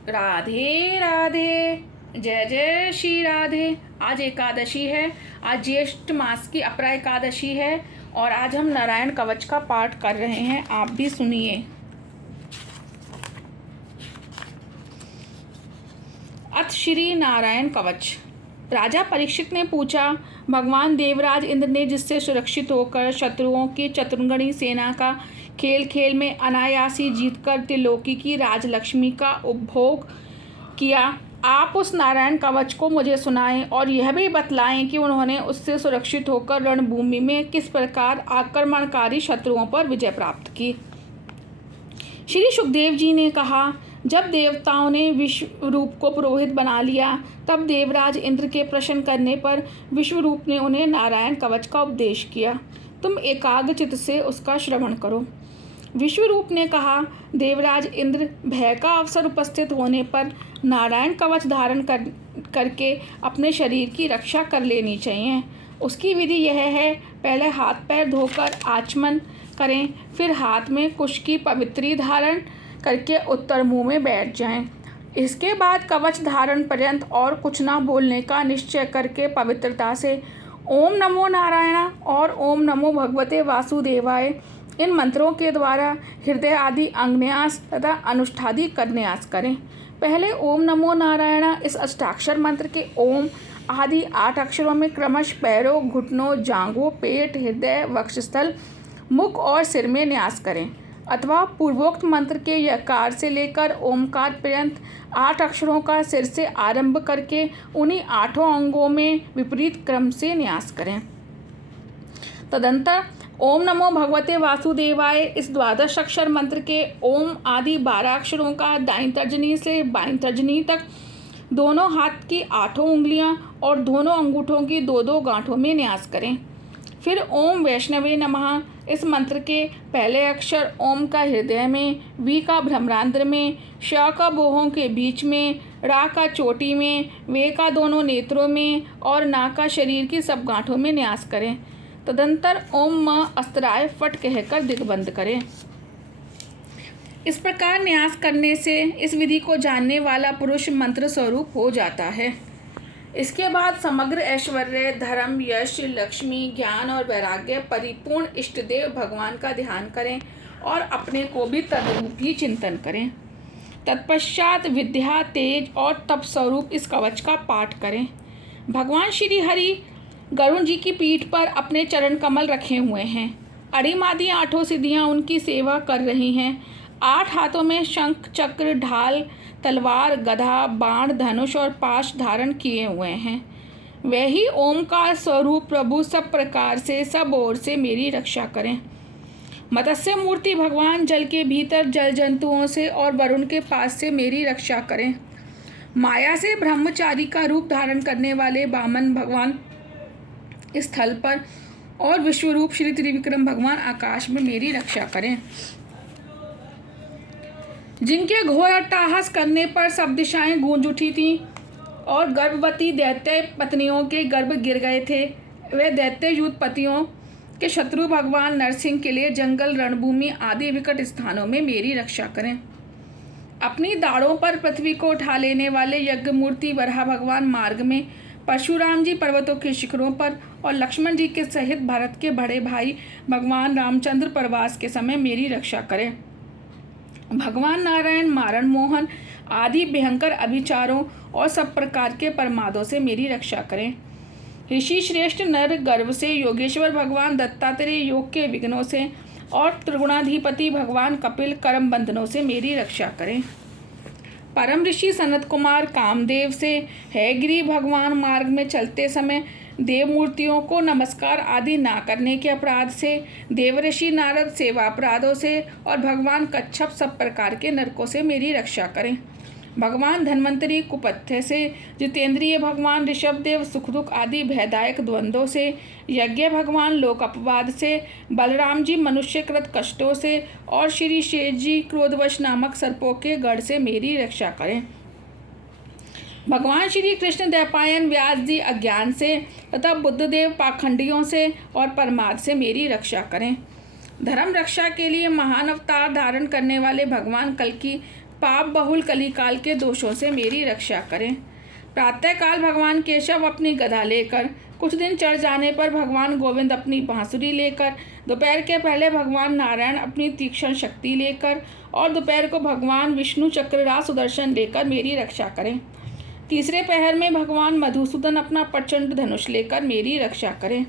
राधे राधे। जय जय श्री राधे। आज एकादशी है। आज ज्येष्ठ मास की अपरा एकादशी है और आज हम नारायण कवच का पाठ कर रहे हैं। आप भी सुनिए। अथ श्री नारायण कवच। राजा परीक्षित ने पूछा, भगवान देवराज इंद्र ने जिससे सुरक्षित होकर शत्रुओं की चतुर्गणी सेना का खेल खेल में अनायासी जीतकर त्रिलोकी की राजलक्ष्मी का उपभोग किया, आप उस नारायण कवच को मुझे सुनाएं और यह भी बतलाएं कि उन्होंने उससे सुरक्षित होकर रणभूमि में किस प्रकार आक्रमणकारी शत्रुओं पर विजय प्राप्त की। श्री सुखदेव जी ने कहा, जब देवताओं ने विश्वरूप को पुरोहित बना लिया, तब देवराज इंद्र के प्रश्न करने पर विश्वरूप ने उन्हें नारायण कवच का उपदेश किया। तुम एकाग्र चित्त से उसका श्रवण करो। विश्वरूप ने कहा, देवराज इंद्र, भय का अवसर उपस्थित होने पर नारायण कवच धारण करके अपने शरीर की रक्षा कर लेनी चाहिए। उसकी विधि यह है, पहले हाथ पैर धोकर आचमन करें, फिर हाथ में कुश की पवित्री धारण करके उत्तर मुंह में बैठ जाएं। इसके बाद कवच धारण पर्यंत और कुछ ना बोलने का निश्चय करके पवित्रता से ओम नमो नारायण और ओम नमो भगवते वासुदेवाय इन मंत्रों के द्वारा हृदय आदि अंगन्यास तथा अनुष्ठादि करन्यास करें। पहले ओम नमो नारायण इस अष्टाक्षर मंत्र के ओम आदि 8 अक्षरों में क्रमश पैरों, घुटनों, जांघों, पेट, हृदय, वक्षस्थल, मुख और सिर में न्यास करें, अथवा पूर्वोक्त मंत्र के यकार से लेकर ओमकार पर्यंत 8 अक्षरों का सिर से आरंभ करके उन्हीं 8 अंगों में विपरीत क्रम से न्यास करें। तदंतर ओम नमो भगवते वासुदेवाय इस 12 अक्षर मंत्र के ओम आदि 12 अक्षरों का दाईं तर्जनी से बाईं तर्जनी तक दोनों हाथ की 8 उंगलियां और दोनों अंगूठों की 2-2 गांठों में न्यास करें। फिर ओम वैष्णवे नमः इस मंत्र के पहले अक्षर ओम का हृदय में, वी का भ्रमरांध्र में, श का बोहों के बीच में, रा का चोटी में, वे का दोनों नेत्रों में और ना का शरीर की सब गांठों में न्यास करें। तदंतर ओम म अस्त्राय फट कहकर दिग्बंध करें। इस प्रकार न्यास करने से इस विधि को जानने वाला पुरुष मंत्र स्वरूप हो जाता है। इसके बाद समग्र ऐश्वर्य, धर्म, यश, लक्ष्मी, ज्ञान और वैराग्य परिपूर्ण इष्टदेव भगवान का ध्यान करें और अपने को भी तदरूप ही चिंतन करें। तत्पश्चात विद्या, तेज और तप स्वरूप इस कवच का पाठ करें। भगवान श्री हरि गरुण जी की पीठ पर अपने चरण कमल रखे हुए हैं। अरिमादि 8 सिद्धियां उनकी सेवा कर रही हैं। 8 हाथों में शंख, चक्र, ढाल, तलवार, गदा, बाण, धनुष और पाश धारण किए हुए हैं। वही ओमकार स्वरूप प्रभु सब प्रकार से सब ओर से मेरी रक्षा करें। मत्स्य मूर्ति भगवान जल के भीतर जल जंतुओं से और वरुण के पास से मेरी रक्षा करें। माया से ब्रह्मचारी का रूप धारण करने वाले वामन भगवान स्थल पर और विश्वरूप श्री त्रिविक्रम भगवान आकाश में मेरी रक्षा करें। जिनके घोर अट्टहास करने पर सब दिशाएं गूंज उठी थीं और गर्भवती दैत्य पत्नियों के गर्भ गिर गए थे, वे दैत्य युद्धपतियों के शत्रु भगवान नरसिंह के लिए जंगल, रणभूमि आदि विकट स्थानों में मेरी रक्षा करें। अपनी दाढ़ों पर पृथ्वी को उठा लेने वाले यज्ञ मूर्ति वराह भगवान मार्ग में, परशुराम जी पर्वतों के शिखरों पर और लक्ष्मण जी के सहित भरत के बड़े भाई भगवान रामचंद्र प्रवास के समय मेरी रक्षा करें। भगवान नारायण मारण मोहन आदि भयंकर अभिचारों और सब प्रकार के प्रमादों से मेरी रक्षा करें। ऋषि श्रेष्ठ नर गर्भ से योगेश्वर भगवान दत्तात्रेय योग के विघ्नों से और त्रिगुणाधिपति भगवान कपिल कर्म बंधनों से मेरी रक्षा करें। परम ऋषि सनत कुमार कामदेव से हैगिरी भगवान मार्ग में चलते समय देव मूर्तियों को नमस्कार आदि ना करने के अपराध से, देवऋषि नारद सेवा अपराधों से और भगवान कच्छप सब प्रकार के नरकों से मेरी रक्षा करें। भगवान धन्वंतरी कुपथ्य से, जितेंद्रिय भगवान ऋषभदेव सुख दुख आदि भयदायक द्वंद्वों से, यज्ञ भगवान लोक अपवाद से, बलराम जी मनुष्यकृत कष्टों से और श्री शेष जी क्रोधवश नामक सर्पों के गढ़ से मेरी रक्षा करें। भगवान श्री कृष्ण द्वैपायन व्यास जी अज्ञान से तथा बुद्धदेव पाखंडियों से और प्रमाद से मेरी रक्षा करें। धर्म रक्षा के लिए महान अवतार धारण करने वाले भगवान कल्कि पाप बहुल कलिकाल के दोषों से मेरी रक्षा करें। प्रातःकाल भगवान केशव अपनी गदा लेकर, कुछ दिन चढ़ जाने पर भगवान गोविंद अपनी बांसुरी लेकर, दोपहर के पहले भगवान नारायण अपनी तीक्ष्ण शक्ति लेकर और दोपहर को भगवान विष्णु चक्रराज सुदर्शन लेकर मेरी रक्षा करें। तीसरे पहर में भगवान मधुसूदन अपना प्रचंड धनुष लेकर मेरी रक्षा करें।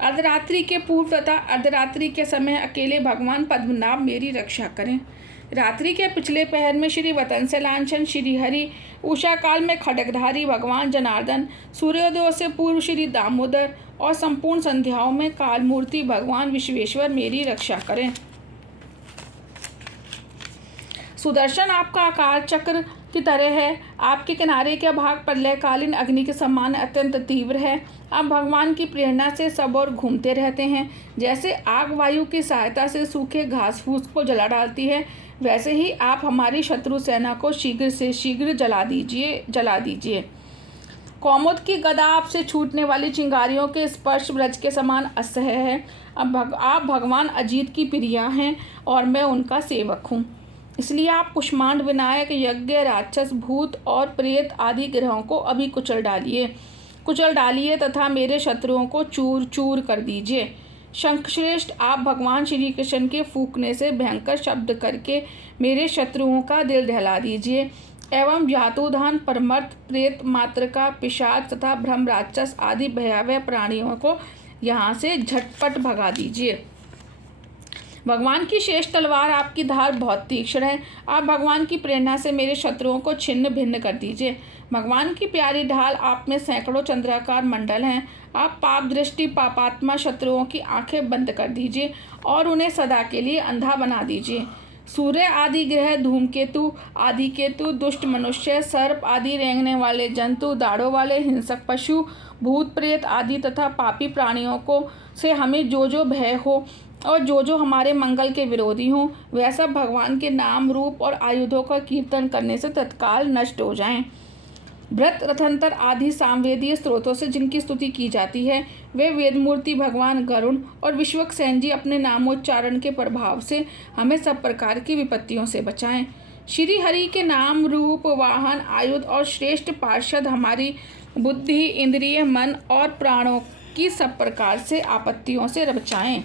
अर्धरात्रि के पूर्व तथा अर्धरात्रि के समय अकेले भगवान पद्मनाभ मेरी रक्षा करें। रात्रि के पिछले पहर में श्री वत्सलांचन श्री हरि, उषा काल में खड्गधारी भगवान जनार्दन, सूर्योदय से पूर्व श्री दामोदर और संपूर्ण संध्याओं में कालमूर्ति भगवान विश्वेश्वर मेरी रक्षा करें। सुदर्शन आपका आकार चक्र की तरह है। आपके किनारे का भाग प्रलयकालीन अग्नि के समान अत्यंत तीव्र है। आप भगवान की प्रेरणा से सब ओर घूमते रहते हैं। जैसे आग वायु की सहायता से सूखे घास फूस को जला डालती है, वैसे ही आप हमारी शत्रु सेना को शीघ्र से शीघ्र जला दीजिए। कौमुद की गदा आपसे छूटने वाली चिंगारियों के स्पर्श ब्रज के समान असह्य है। आप भगवान अजीत की प्रिया हैं और मैं उनका सेवक हूँ। इसलिए आप कुष्मांड, विनायक, यज्ञ, राक्षस, भूत और प्रेत आदि ग्रहों को अभी कुचल डालिए तथा मेरे शत्रुओं को चूर चूर कर दीजिए। शंखश्रेष्ठ, आप भगवान श्री कृष्ण के फूंकने से भयंकर शब्द करके मेरे शत्रुओं का दिल दहला दीजिए एवं जातुधान, परमर्थ, प्रेत, मातृका, पिशाच तथा ब्रह्म राक्षस आदि भयावह प्राणियों को यहाँ से झटपट भगा दीजिए। भगवान की शेष तलवार आपकी धार बहुत तीक्ष्ण है। आप भगवान की प्रेरणा से मेरे शत्रुओं को छिन्न भिन्न कर दीजिए। भगवान की प्यारी ढाल आप में सैकड़ों चंद्राकार मंडल हैं। आप पाप दृष्टि पापात्मा शत्रुओं की आंखें बंद कर दीजिए और उन्हें सदा के लिए अंधा बना दीजिए। सूर्य आदि ग्रह, धूमकेतु आदि केतु, दुष्ट मनुष्य, सर्प आदि रेंगने वाले जंतु, दाढ़ों वाले हिंसक पशु, भूत प्रेत आदि तथा पापी प्राणियों को से हमें जो जो भय हो और जो जो हमारे मंगल के विरोधी हों, वह सब भगवान के नाम, रूप और आयुधों का कीर्तन करने से तत्काल नष्ट हो जाएं। व्रत, रथंतर आदि सामवेदीय स्त्रोतों से जिनकी स्तुति की जाती है, वे वेदमूर्ति भगवान गरुण और विश्वक्सेन जी अपने नामोच्चारण के प्रभाव से हमें सब प्रकार की विपत्तियों से बचाएं। श्री हरि के नाम, रूप, वाहन, आयुध और श्रेष्ठ पार्षद हमारी बुद्धि, इंद्रिय, मन और प्राणों की सब प्रकार से आपत्तियों से बचाएं।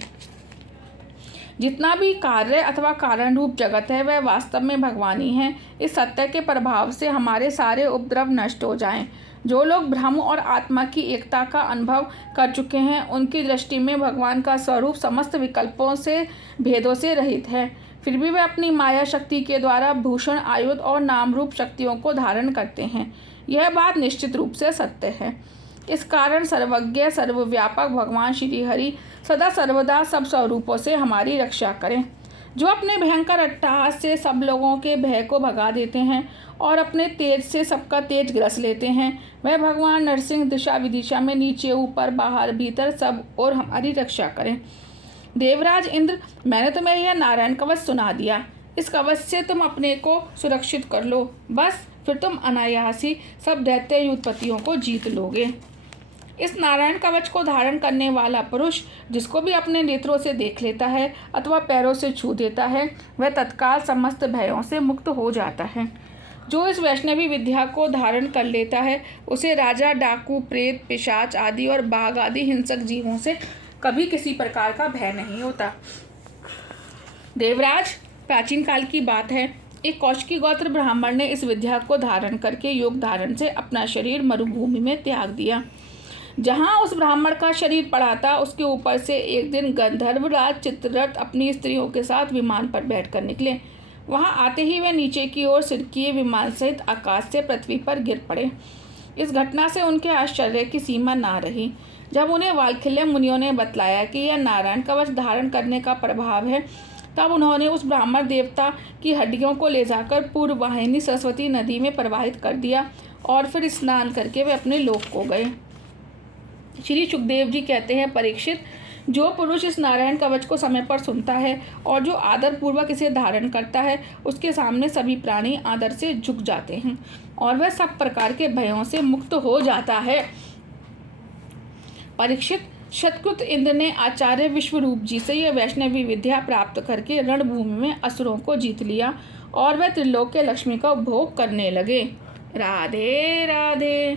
जितना भी कार्य अथवा कारण रूप जगत है, वह वास्तव में भगवान ही है। इस सत्य के प्रभाव से हमारे सारे उपद्रव नष्ट हो जाएं। जो लोग ब्रह्म और आत्मा की एकता का अनुभव कर चुके हैं, उनकी दृष्टि में भगवान का स्वरूप समस्त विकल्पों से, भेदों से रहित है। फिर भी वे अपनी माया शक्ति के द्वारा भूषण, आयुध और नाम रूप शक्तियों को धारण करते हैं। यह बात निश्चित रूप से सत्य है। इस कारण सर्वज्ञ, सर्वव्यापक भगवान श्री हरि सदा सर्वदा सब स्वरूपों से हमारी रक्षा करें। जो अपने भयंकर अट्टहास से सब लोगों के भय को भगा देते हैं और अपने तेज से सबका तेज ग्रस लेते हैं, वह भगवान नरसिंह दिशा विदिशा में नीचे ऊपर बाहर भीतर सब और हमारी रक्षा करें। देवराज इंद्र, मैंने तुम्हें यह नारायण कवच सुना दिया। इस कवच से तुम अपने को सुरक्षित कर लो, बस फिर तुम अनायास ही सब दैत्य युद्धपतियों को जीत लोगे। इस नारायण कवच को धारण करने वाला पुरुष जिसको भी अपने नेत्रों से देख लेता है अथवा पैरों से छू देता है, वह तत्काल समस्त भयों से मुक्त हो जाता है। जो इस वैष्णवी विद्या को धारण कर लेता है, उसे राजा, डाकू, प्रेत, पिशाच आदि और बाघ आदि हिंसक जीवों से कभी किसी प्रकार का भय नहीं होता। देवराज, प्राचीन काल की बात है, एक कौशिकी गोत्र ब्राह्मण ने इस विद्या को धारण करके योग धारण से अपना शरीर मरुभूमि में त्याग दिया। जहाँ उस ब्राह्मण का शरीर पड़ा था, उसके ऊपर से एक दिन गंधर्वराज चित्ररथ अपनी स्त्रियों के साथ विमान पर बैठकर निकले। वहाँ आते ही वे नीचे की ओर सिरकिए विमान सहित आकाश से पृथ्वी पर गिर पड़े। इस घटना से उनके आश्चर्य की सीमा ना रही। जब उन्हें वाल्खिल्य मुनियों ने बतलाया कि यह नारायण कवच धारण करने का प्रभाव है, तब उन्होंने उस ब्राह्मण देवता की हड्डियों को ले जाकर पूर्व वाहिनी सरस्वती नदी में प्रवाहित कर दिया और फिर स्नान करके वे अपने लोक को गए। श्री सुखदेव जी कहते हैं, परीक्षित, जो पुरुष इस नारायण कवच को समय पर सुनता है और जो आदर पूर्वक इसे धारण करता है, उसके सामने सभी प्राणी आदर से झुक जाते हैं और वह सब प्रकार के भयों से मुक्त हो जाता है। परीक्षित, शतकृत इंद्र ने आचार्य विश्वरूप जी से यह वैष्णवी विद्या प्राप्त करके रणभूमि में असुरों को जीत लिया और वह त्रिलोक्य लक्ष्मी का उपभोग करने लगे। राधे राधे।